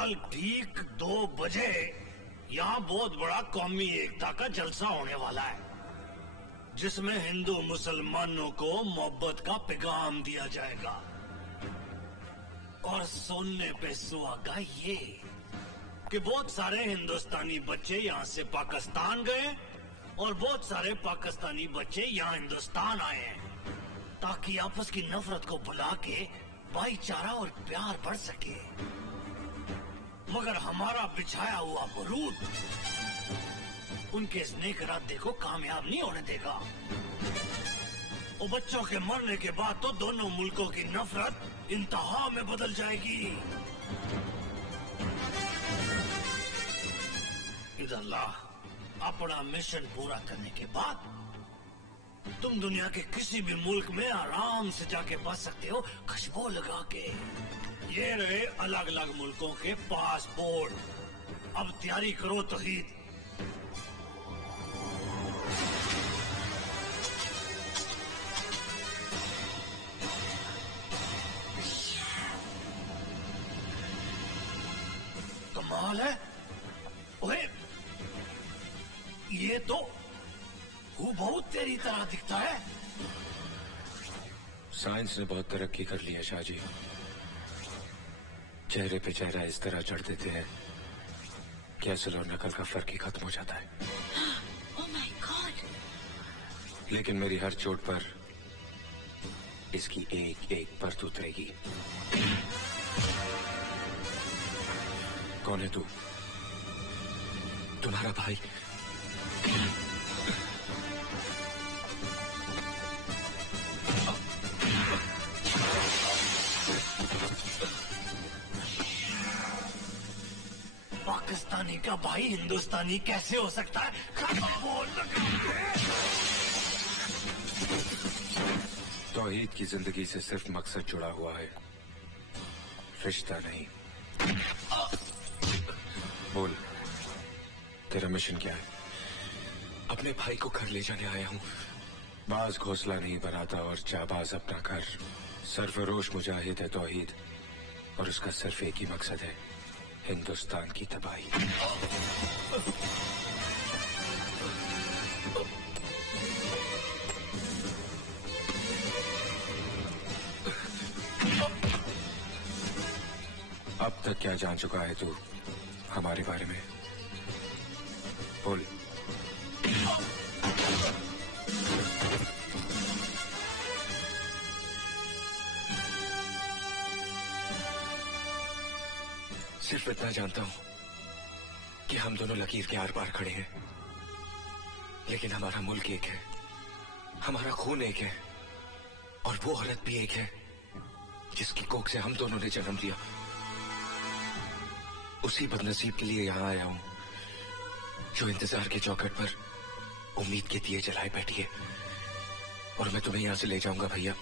कल ठीक 2 बजे यहाँ बहुत बड़ा कौमी एकता का जलसा होने वाला है, जिसमें हिंदू मुसलमानों को मोहब्बत का पैगाम दिया जाएगा। और सुनने पे सुहागा ये कि बहुत सारे हिंदुस्तानी बच्चे यहाँ से पाकिस्तान गए और बहुत सारे पाकिस्तानी बच्चे यहाँ हिंदुस्तान आए हैं, ताकि आपस की नफरत को भुला के भाईचारा और प्यार बढ़ सके। मगर हमारा बिछाया हुआ बारूद उनके स्नेक इरादे को कामयाब नहीं होने देगा। और बच्चों के मरने के बाद तो दोनों मुल्कों की नफरत इंतहा में बदल जाएगी। इधर अपना मिशन पूरा करने के बाद तुम दुनिया के किसी भी मुल्क में आराम से जाके बस सकते हो खुशबू लगा के। ये रहे अलग अलग मुल्कों के पासपोर्ट। अब तैयारी करो तौहीद। कमाल है, ओए ये तो बहुत तेरी तरह दिखता है। साइंस ने बहुत तरक्की कर ली है शाहजी। चेहरे पे चेहरा इस तरह चढ़ देते हैं कि असल और नकल का फर्क ही खत्म हो जाता है। Oh my God. लेकिन मेरी हर चोट पर इसकी एक एक परत उतरेगी। कौन है तू? तुम्हारा भाई। पाकिस्तानी का भाई हिंदुस्तानी कैसे हो सकता है? बोल। तौहीद की जिंदगी से सिर्फ मकसद जुड़ा हुआ है, रिश्ता नहीं। बोल, तेरा मिशन क्या है? अपने भाई को घर ले जाने आया हूँ। बाज घोंसला नहीं बनाता और जाबाज अपना घर। सरफरोश मुजाहिद है तौहीद, और उसका सिर्फ एक ही मकसद है, हिंदुस्तान की तबाही। अब तक क्या जान चुका है तू हमारे बारे में? बोल। सिर्फ इतना जानता हूं कि हम दोनों लकीर के आर पार खड़े हैं, लेकिन हमारा मुल्क एक है, हमारा खून एक है, और वो औरत भी एक है जिसकी कोख से हम दोनों ने जन्म लिया। उसी बदनसीब के लिए यहां आया हूं जो इंतजार के चौखट पर उम्मीद के दिए जलाए बैठी है। और मैं तुम्हें यहां से ले जाऊंगा भैया,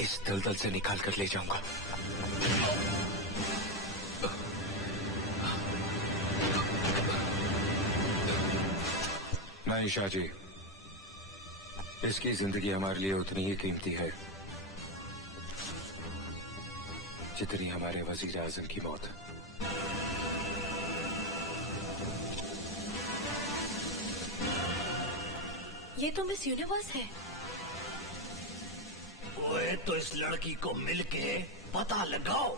इस दलदल से निकाल कर ले जाऊंगा। नहीं शाहजी, इसकी जिंदगी हमारे लिए उतनी ही कीमती है जितनी हमारे वजीर आजम की मौत। ये तो मिस यूनिवर्स है। ओए तो इस लड़की को मिलके पता लगाओ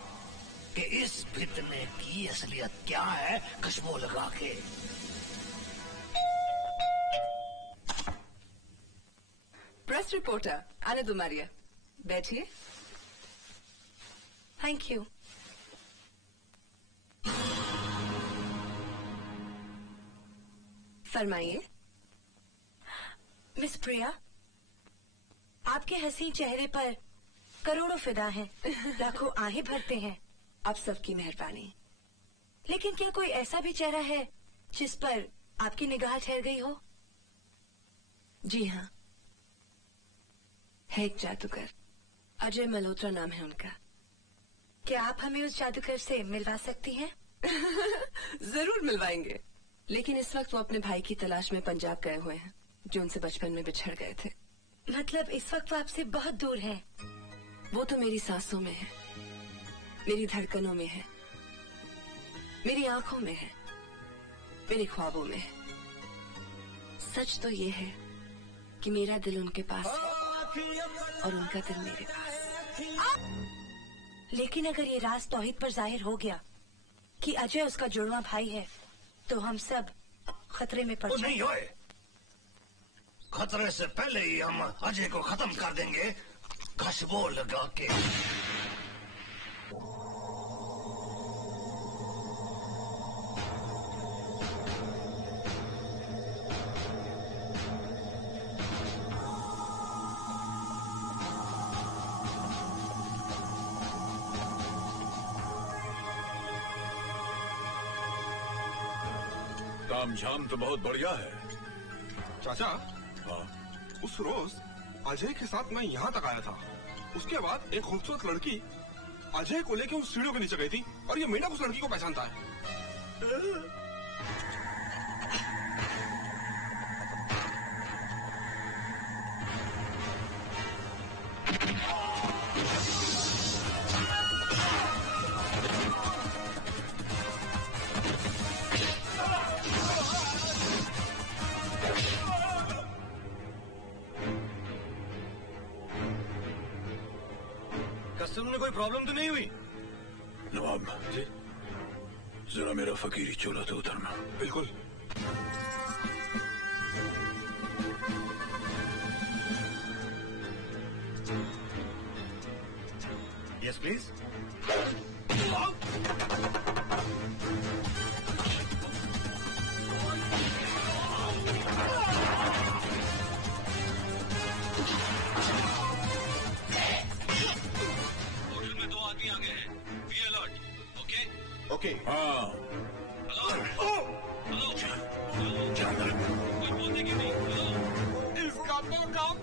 कि इस फितने की असलियत क्या है, खुशबू लगा के। प्रेस रिपोर्टर आनंद मारिया, बैठिए। Thank you. फरमाइए। मिस प्रिया, आपके हसीन चेहरे पर करोड़ों फिदा हैं, लाखों आहें भरते हैं। आप सबकी मेहरबानी। लेकिन क्या कोई ऐसा भी चेहरा है जिस पर आपकी निगाह ठहर गई हो? जी हाँ, है एक जादूगर, अजय मल्होत्रा नाम है उनका। क्या आप हमें उस जादूगर से मिलवा सकती हैं? जरूर मिलवाएंगे, लेकिन इस वक्त वो अपने भाई की तलाश में पंजाब गए हुए हैं, जो उनसे बचपन में बिछड़ गए थे। मतलब इस वक्त वो आपसे बहुत दूर हैं। वो तो मेरी सांसों में है, मेरी धड़कनों में है, मेरी आंखों में है, मेरे ख्वाबों में है। सच तो ये है कि मेरा दिल उनके पास है और उनका दिल मेरे पास। लेकिन अगर ये राज तौहीद पर जाहिर हो गया कि अजय उसका जुड़वा भाई है, तो हम सब खतरे में पड़ नहीं होए। खतरे से पहले ही हम अजय को खत्म कर देंगे, खुशबू लगा के। तामझाम तो बहुत बढ़िया है। चाचा, हाँ? उस रोज अजय के साथ मैं यहाँ तक आया था। उसके बाद एक खूबसूरत लड़की अजय को लेकर उस सीढ़ियों के नीचे गई थी और ये मीना उस लड़की को पहचानता है। कस्टम में कोई प्रॉब्लम तो नहीं हुई? नवाब जी, जरा मेरा फकीरी चोला तो उतरना। बिल्कुल। Yes please. ओके। हाँ, इसका तो काम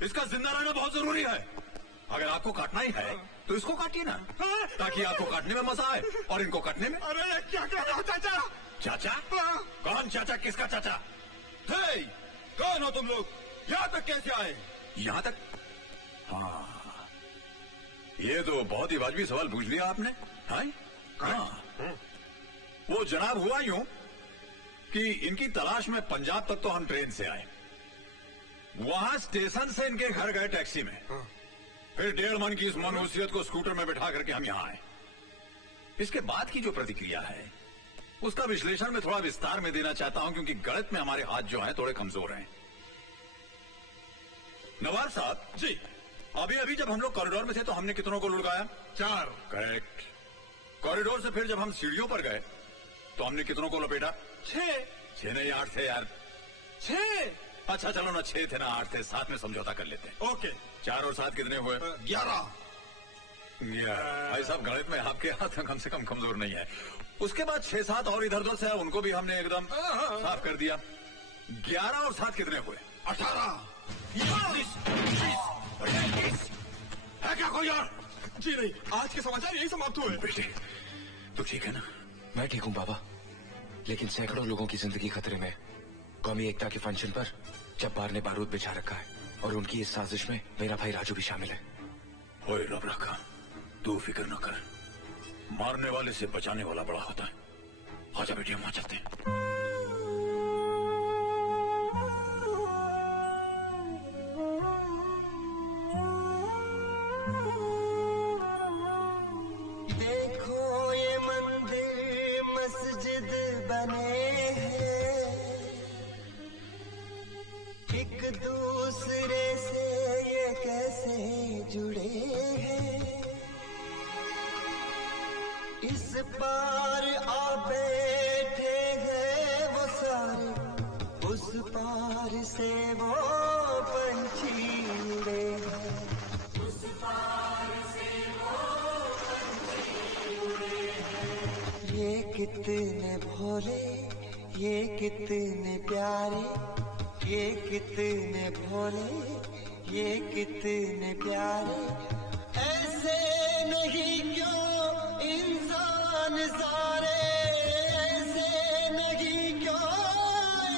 इसका जिंदा रहना बहुत जरूरी है। अगर आपको काटना ही है तो इसको काटिए ना, ताकि आपको काटने में मजा आए और इनको काटने में। अरे क्या कह रहा चाचा? चाचा? कौन चाचा? किसका चाचा? हे, कौन हो तुम लोग? यहाँ तक कैसे आए? यहाँ तक? हाँ, ये तो बहुत ही वाजिबी सवाल पूछ लिया आपने। हाँ, वो जनाब हुआ यूं कि इनकी तलाश में पंजाब तक तो हम ट्रेन से आए, वहां स्टेशन से इनके घर गए टैक्सी में, फिर 1.5 मन की इस मनुष्यत को स्कूटर में बिठा करके हम यहां आए। इसके बाद की जो प्रतिक्रिया है उसका विश्लेषण में थोड़ा विस्तार में देना चाहता हूं, क्योंकि गणित में हमारे हाथ जो हैं थोड़े कमजोर हैं। नवाब साहब जी, अभी अभी जब हम लोग कॉरिडोर में थे तो हमने कितनों को लुढ़काया? 4। करेक्ट। कॉरिडोर से फिर जब हम सीढ़ियों पर गए तो हमने कितनों को लपेटा? 6 नहीं, 8 थे यार। 6। अच्छा चलो ना, 6 थे ना 8 थे, 7 में समझौता कर लेते हैं। ओके। 4 और 7 कितने हुए? 11। भाई साहब, गणित में आपके हाथ कम से कम कमजोर नहीं है। उसके बाद 6-7 और इधर उधर से उनको भी हमने एकदम साफ कर दिया। 11 और 7 कितने हुए? 18। है क्या कोई और? जी नहीं, आज के समाचार यही समाप्त हुए। बेटे तो ठीक है ना? मैं ठीक हूँ बाबा, लेकिन सैकड़ों लोगों की जिंदगी खतरे में। कौमी एकता के फंक्शन पर जब्बार ने बारूद बिछा रखा है और उनकी इस साजिश में मेरा भाई राजू भी शामिल है। ओए रब रखा, तू फिक्र न कर, मारने वाले से बचाने वाला बड़ा होता है। आजा बेटी, हम वहां चलते हैं। देखो ये मंदिर मस्जिद बने हैं, एक दूसरे से ये कैसे जुड़े हैं। इस पार आ बैठे हैं वो सारे, उस पार से वो पंछी उड़े हैं। उस पार से वो पंछी उड़े हैं। ये कितने भोले, ये कितने प्यारे, ये कितने भोले, ये कितने प्यारे। ऐसे नहीं क्यों इंसान सारे, ऐसे नहीं क्यों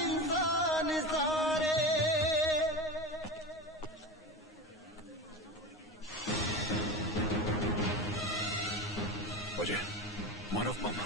इंसान सारे। अजय, मानव मामा,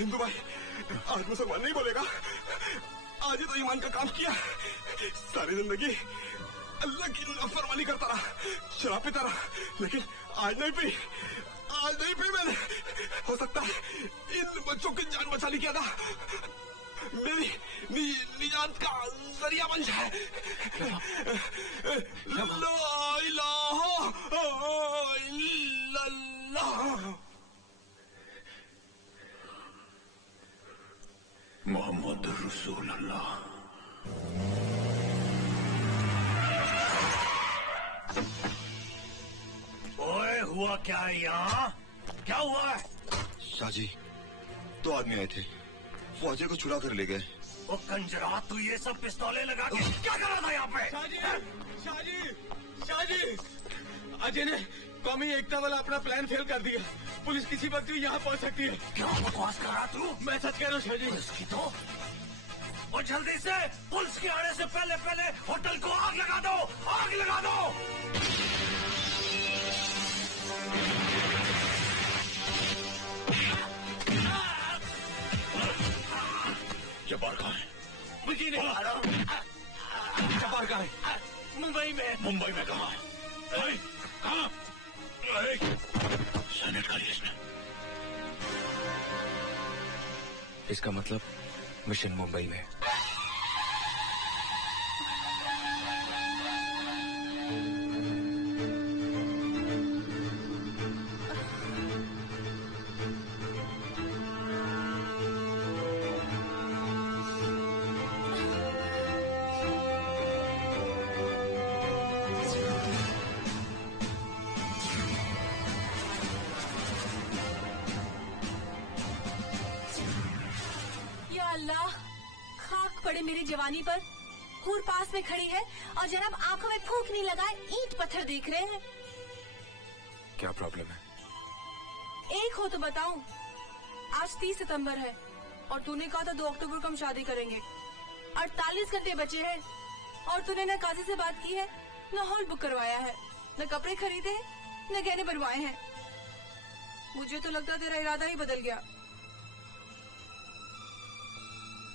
हिंदू भाई, आज मुसलमान नहीं बोलेगा। आज ही तो ईमान का काम किया। सारी जिंदगी अल्लाह की नाफरमानी करता रहा, शराब पीता रहा, लेकिन आज नहीं पी, आज नहीं पी मैंने। हो सकता है इन बच्चों की जान बचा ली क्या था, मेरी निजात का जरिया बन जाए। ला इलाहा इल्लल्लाह मोहम्मद रसूल अल्लाह। ओए, हुआ क्या है यहाँ? क्या हुआ है? शाहजी, दो आदमी आए थे, वो अजय को चुरा कर ले गए। ओ कंजरा, तू ये सब पिस्तौलें लगा के क्या कर रहा था यहाँ पे? शाहजी, अजय ने कौमी एकता वाला अपना प्लान फेल कर दिया। पुलिस किसी वक्त भी यहाँ पहुँच सकती है। क्या बकवास कर रहा तू? मैं सच कह रहा हूँ शाहजी। पुलिस की तो, और जल्दी से पुलिस के आने से पहले पहले होटल को आग लगा दो, आग लगा दो। जब्बार कहाँ है? मुझे नहीं मालूम। जब्बार कहाँ है? मुंबई में। मुंबई में कहाँ? कहाँ? सेनेट का इसने। इसका मतलब मिशन मुंबई में। मेरी जवानी पर हूर पास में खड़ी है और जनाब आंखों में फूंक नहीं लगाए ईंट पत्थर देख रहे हैं। क्या प्रॉब्लम है? एक हो तो बताऊं। आज 30 सितंबर है और तूने कहा था 2 अक्टूबर को हम शादी करेंगे। 48 घंटे बचे हैं और तूने न काजी से बात की है, न हॉल बुक करवाया है, न कपड़े खरीदे, न गहने बनवाए हैं। मुझे तो लगता तेरा इरादा ही बदल गया।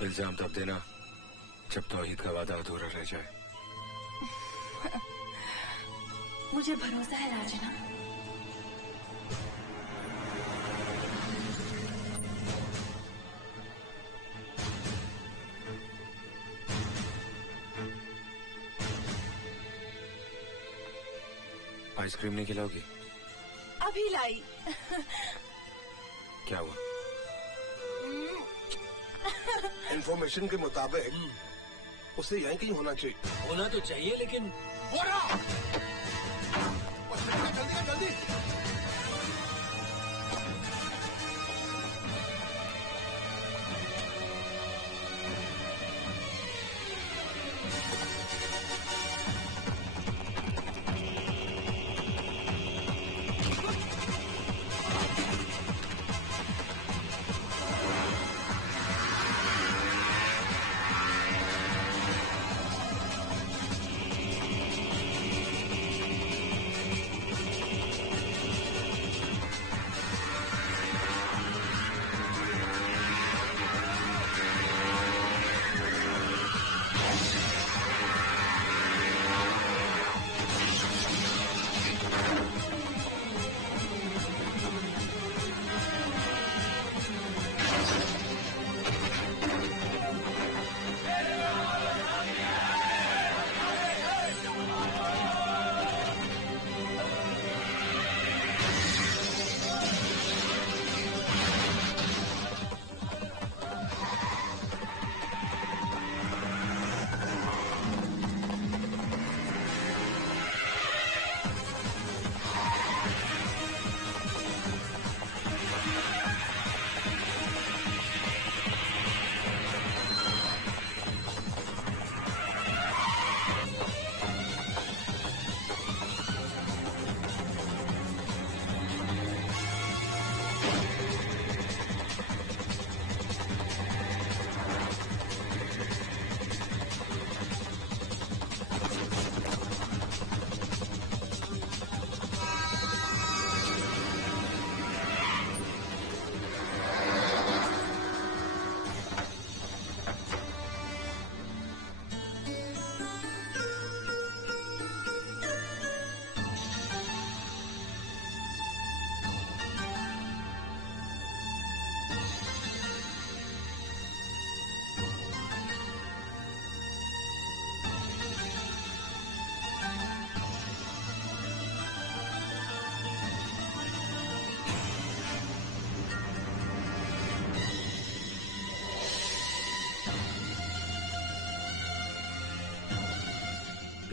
इल्जाम तब देना जब तौहीद का वादा अधूरा रह जाए। मुझे भरोसा है राजना। आइसक्रीम नहीं खिलाओगी? अभी लाई। क्या हुआ? इंफॉर्मेशन के मुताबिक उसे यहीं कहीं होना चाहिए। होना तो चाहिए लेकिन जल्दी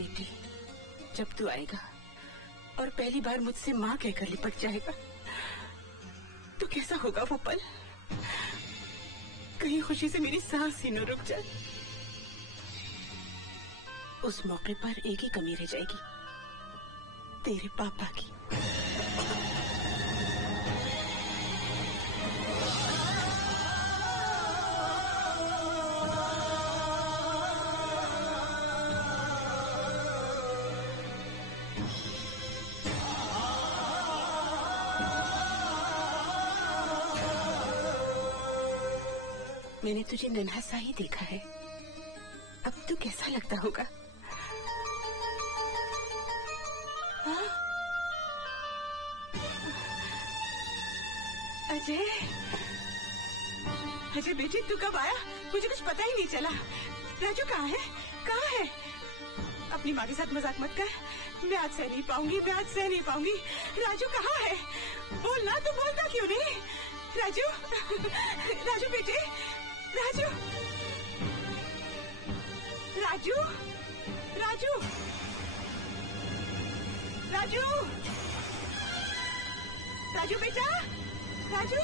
जल्दी। जब तू आएगा और पहली बार मुझसे माँ कहकर लिपट जाएगा तो कैसा होगा वो पल? कहीं खुशी से मेरी सांस ही न रुक जाए। उस मौके पर एक ही कमी रह जाएगी, तेरे पापा की। मैंने तुझे नन्हा सा ही देखा है, अब तू कैसा लगता होगा? हाँ? अजय, अजय बेटी तू कब आया? मुझे कुछ पता ही नहीं चला। राजू कहाँ है? कहाँ है? अपनी माँ के साथ मजाक मत कर। मैं आज सह नहीं पाऊंगी, मैं आज सह नहीं पाऊंगी। राजू कहाँ है? बोलना, तू बोलता क्यों नहीं? राजू, राजू बेटे, राजू, राजू, राजू, राजू, राजू बेटा, राजू।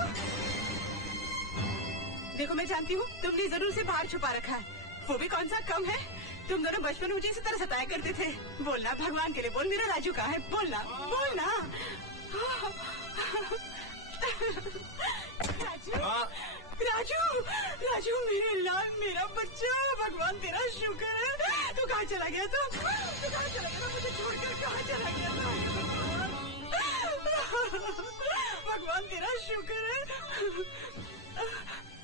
देखो मैं जानती हूँ तुमने जरूर से बाहर छुपा रखा है, वो भी कौन सा कम है। तुम दोनों बचपन में मुझे इसी तरह सताया करते थे। बोलना, भगवान के लिए बोल, मेरा राजू कहाँ है? बोलना, बोलना। राजू, राजू, राजू मेरे लाल, मेरा बच्चा, भगवान तेरा शुक्र है। तू कहाँ चला गया? तू कहाँ चला गया? मुझे छोड़कर कहाँ चला गया? भगवान तेरा शुक्र है।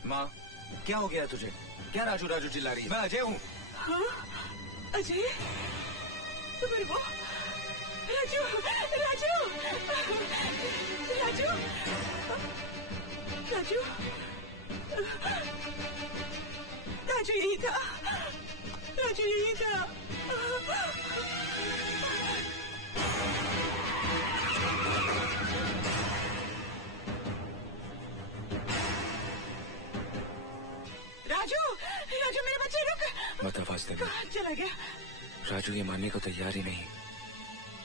माँ, क्या हो गया तुझे? क्या राजू राजू चिल्ला रही है? मैं अजय हूँ। हाँ अजय, तुम्हारे वो राजू राजू राजू राजू राजू यही था, राजू यही था। राजू राजू मेरे बच्चे रुक मत आवाज देना। चला गया। राजू ये मानने को तैयार ही नहीं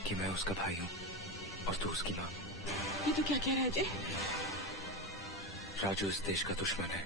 कि मैं उसका भाई हूँ और तू उसकी माँ। ये तो क्या कह रहा है अजय? राजू इस देश का दुश्मन है।